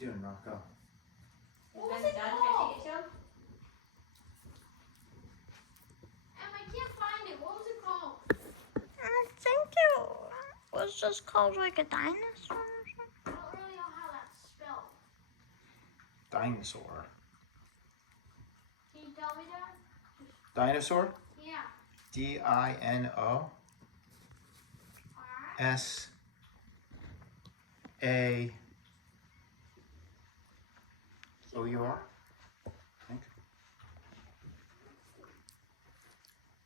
you doing, Rocco? What was it called? I can't find it. What was it called? I think it was just called like a dinosaur or something. I don't really know how that's spelled. Dinosaur. Can you tell me that? Dinosaur? Yeah. DINOSAUR.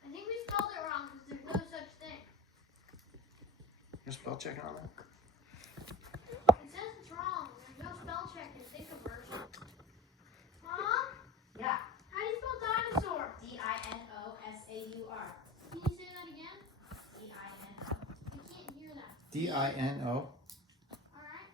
I think we spelled it wrong because there's no such thing. You're spell checking on that? It says it's wrong. There's no spell check in Thinkiverse. Mom? Yeah. How do you spell dinosaur? DINOSAUR. Can you say that again? DINO. I can't hear that. DINOSAUR. Alright.